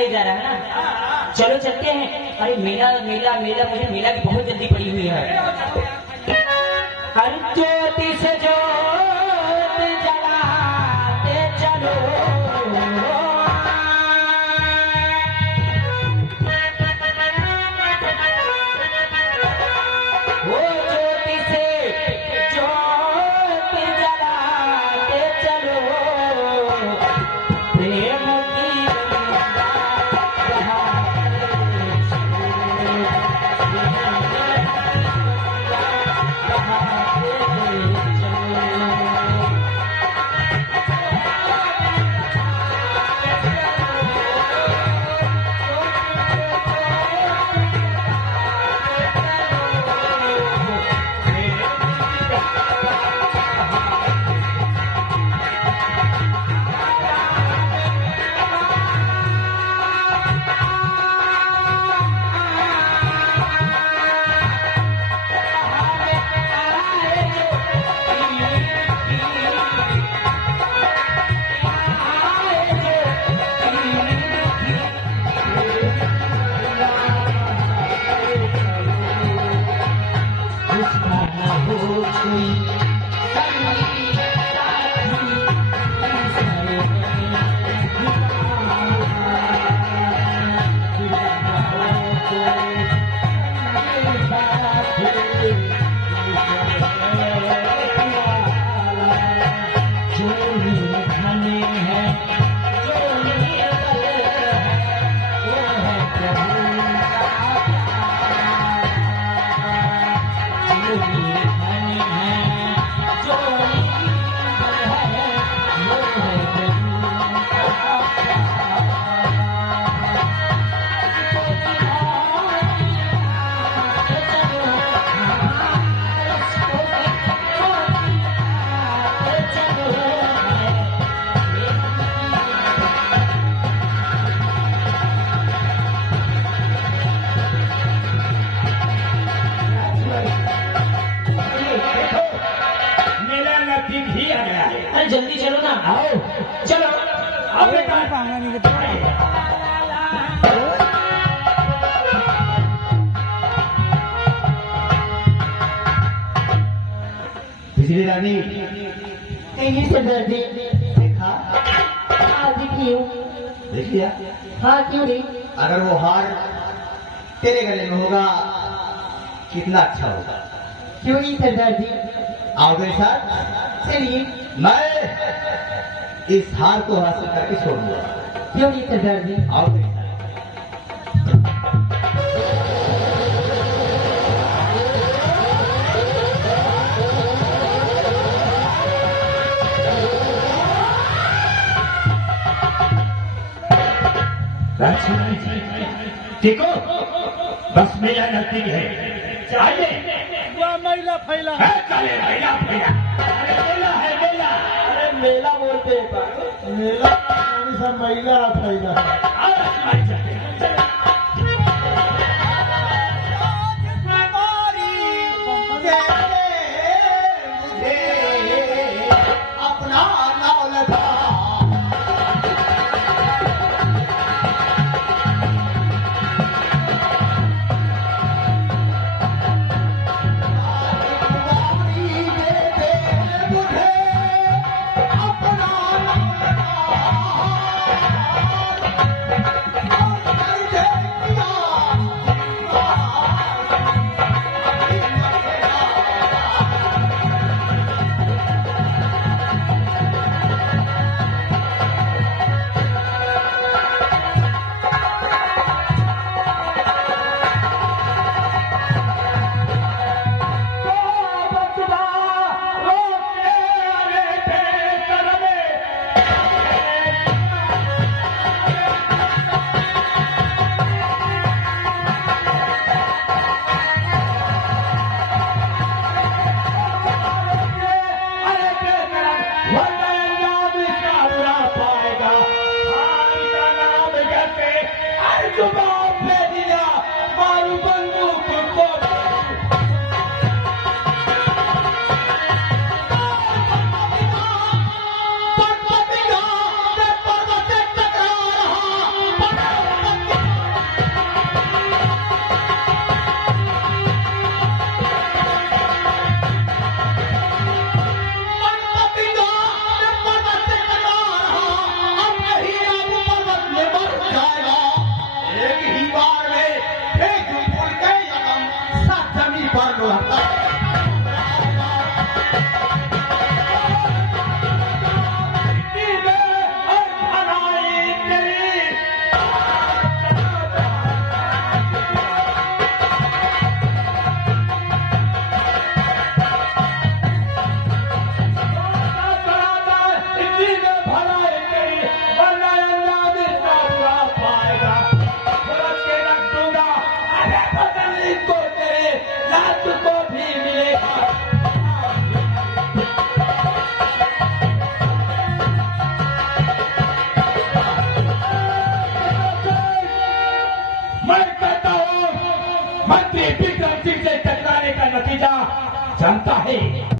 ले जा रहा है ना, चलो चलते हैं। अरे मेला मेला मेला, मुझे मेला की बहुत जल्दी पड़ी हुई है। हर ज्योति से ज्योत जलाते चलो, वो ज्योति से ज्योत जलाते चलो, प्रेम की जल्दी चलो ना, आओ चलो आओ बेटा। बिजली रानी कहीं से दर्दी देखा? हाँ क्यों? देख लिया? हाँ क्यों नहीं? अगर वो हार तेरे गले में होगा कितना अच्छा होगा। क्यों नहीं सरदार जी? आओ मेरे साथ, चलिए। मैं इस हार को हासिल करके छोड़ूंगा। क्यों नहीं सरदार जी? आओ मेरे साथ। ठीक हो? बस मेला नजदीक है, चाहिए महिला फैला है, चले मेला फैला। अरे मेला है मेला। अरे मेला बोलते हैं मेला सब महिला फैला अरे हमारी चलते हैं, चले। अपना नाम लगा जानता है